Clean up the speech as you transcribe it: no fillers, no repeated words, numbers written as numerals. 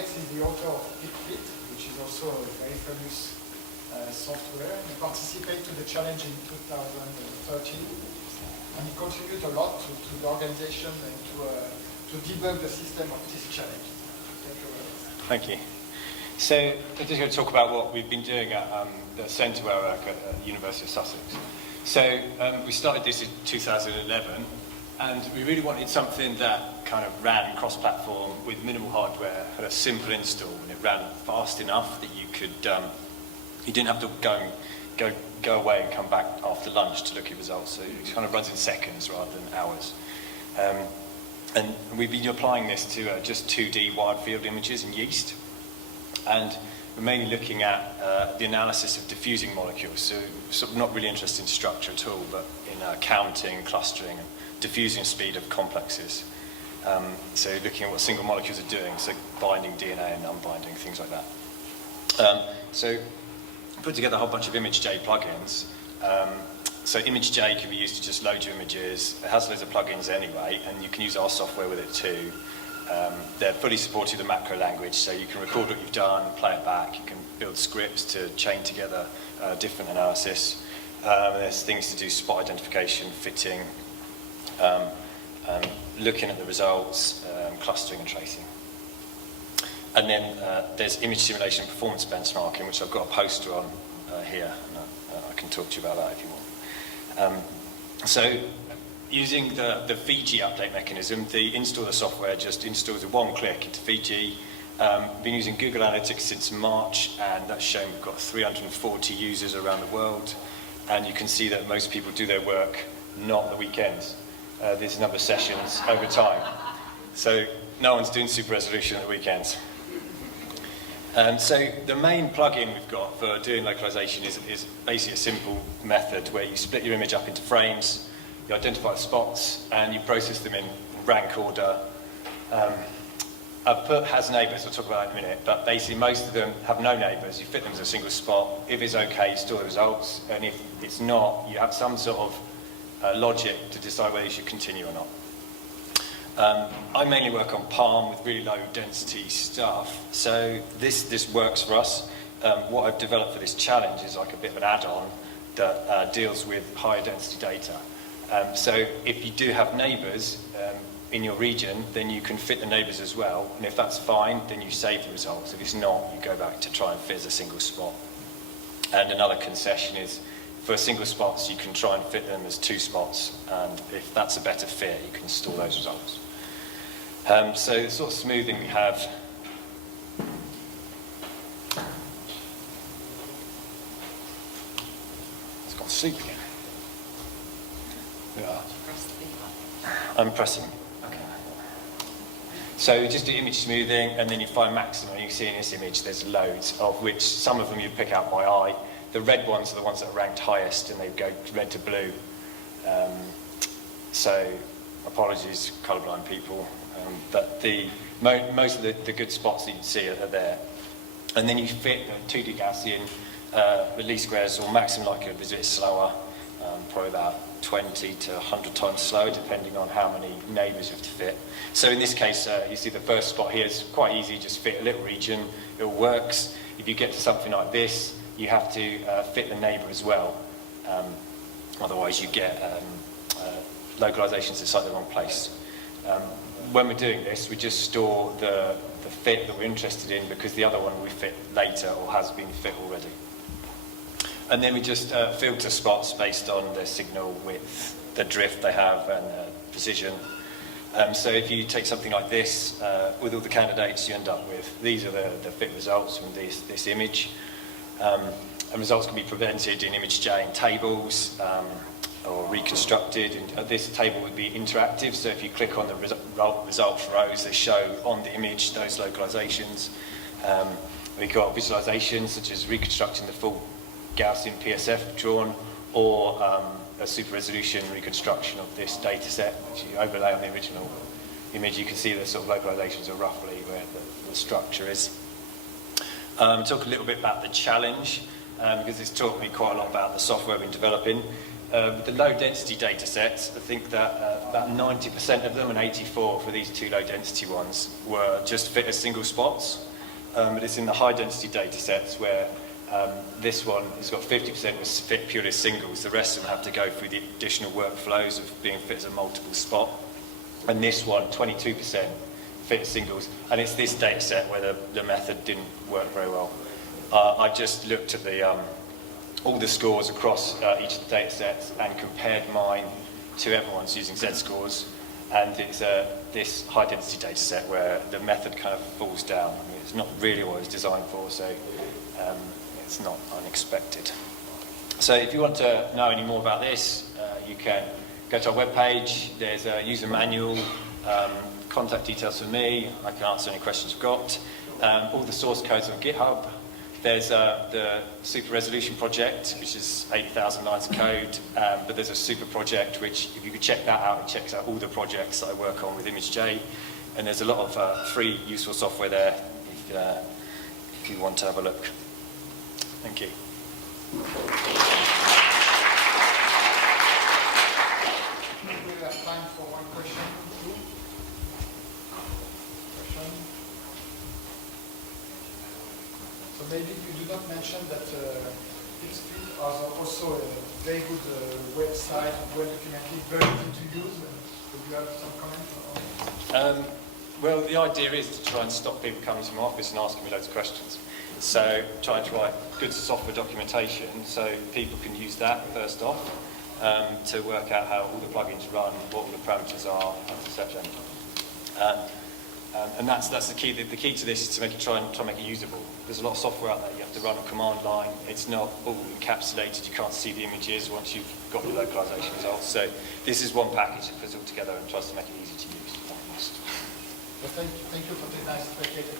Alex is the author of PeakFit, which is also a very famous software. He participated to the challenge in 2013, and he contributed a lot to the organization and to debug the system of this challenge. Thank you. So I'm just going to talk about what we've been doing at the centre where I work at the University of Sussex. So we started this in 2011, and we really wanted something that kind of ran cross-platform with minimal hardware, had a simple install, and it ran fast enough that you could, you didn't have to go away and come back after lunch to look at results. So it kind of runs in seconds rather than hours. And we've been applying this to just 2D wide field images in yeast. And we're mainly looking at the analysis of diffusing molecules. So sort of not really interested in structure at all, but in counting, clustering, and diffusing speed of complexes. So looking at what single molecules are doing, so binding DNA and unbinding, things like that. So put together a whole bunch of ImageJ plugins. So ImageJ can be used to just load your images. It has loads of plugins anyway, and you can use our software with it too. They're fully supported with the macro language, so you can record what you've done, play it back. You can build scripts to chain together different analysis. There's things to do spot identification, fitting, looking at the results, clustering and tracing. And then there's image simulation performance benchmarking, which I've got a poster on here. And I can talk to you about that if you want. So using the Fiji update mechanism, the installer software just installs with one click into Fiji. We've been using Google Analytics since March, and that's shown we've got 340 users around the world. And you can see that most people do their work not the weekends. There's a number of sessions over time. So no one's doing super resolution at the weekends. So the main plugin we've got for doing localization is basically a simple method where you split your image up into frames, you identify the spots, and you process them in rank order. I've put has neighbours, I'll talk about that in a minute, but basically most of them have no neighbours. You fit them as a single spot. If it's okay, you store the results, and if it's not, you have some sort of logic to decide whether you should continue or not. I mainly work on Palm with really low density stuff, so this works for us. What I've developed for this challenge is like a bit of an add-on that deals with higher density data. So if you do have neighbours in your region, then you can fit the neighbours as well, and if that's fine, then you save the results. If it's not, you go back to try and fit as a single spot. And another concession is, for single spots, you can try and fit them as two spots, and if that's a better fit, you can store those results. So the sort of smoothing we have, it's got sleep again. Yeah. I'm pressing. Okay. So just do image smoothing, and then you find maximum. You see in this image there's loads, of which some of them you pick out by eye. The red ones are the ones that are ranked highest, and they go red to blue. So apologies, colourblind people. But most of the good spots that you see are there. And then you fit the 2D Gaussian, the least squares or maximum likelihood is a bit slower, probably about 20 to 100 times slower, depending on how many neighbours you have to fit. So in this case, you see the first spot here is quite easy, just fit a little region, it works. If you get to something like this, you have to fit the neighbour as well. Otherwise you get localizations inside the wrong place. When we're doing this, we just store the fit that we're interested in, because the other one we fit later or has been fit already. And then we just filter spots based on the signal width, the drift they have, and precision. So if you take something like this, with all the candidates you end up with, these are the fit results from this image. And results can be presented in ImageJ in tables, or reconstructed. And this table would be interactive, so if you click on the results rows, they show on the image those localizations. We've got visualizations such as reconstructing the full Gaussian PSF drawn, or a super resolution reconstruction of this data set, which you overlay on the original image. You can see the sort of localizations are roughly where the structure is. Talk a little bit about the challenge, because it's taught me quite a lot about the software we've been developing. With the low density data sets, I think that about 90% of them, and 84 for these two low density ones, were just fit as single spots. But it's in the high density data sets where this one has got 50% was fit purely as singles. The rest of them have to go through the additional workflows of being fit as a multiple spot. And this one, 22% fit as singles. And it's this data set where the method didn't work very well. I just looked at all the scores across each of the data sets and compared mine to everyone's using Z-scores. And it's this high density data set where the method kind of falls down. I mean, it's not really what it was designed for, so it's not unexpected. So if you want to know any more about this, you can go to our webpage. There's a user manual, contact details for me. I can answer any questions you've got. All the source codes on GitHub. There's the Super Resolution project, which is 80,000 lines of code, but there's a super project which, if you could check that out, it checks out all the projects that I work on with ImageJ, and there's a lot of free, useful software there if you want to have a look. Thank you. We have time for one question. So maybe you do not mention that PeakFit has also a very good website, well documented, very easy to use. Would you have some comments on it? Well, the idea is to try and stop people coming to my office and asking me loads of questions. So trying to write good software documentation so people can use that first off to work out how all the plugins run, what all the parameters are, etc. And that's the key. The key to this is to try and make it usable. There's a lot of software out there you have to run on command line. It's not all encapsulated. You can't see the images once you've got the localization results. So this is one package that puts it all together and tries to make it easy to use. Well, thank you for the nice presentation.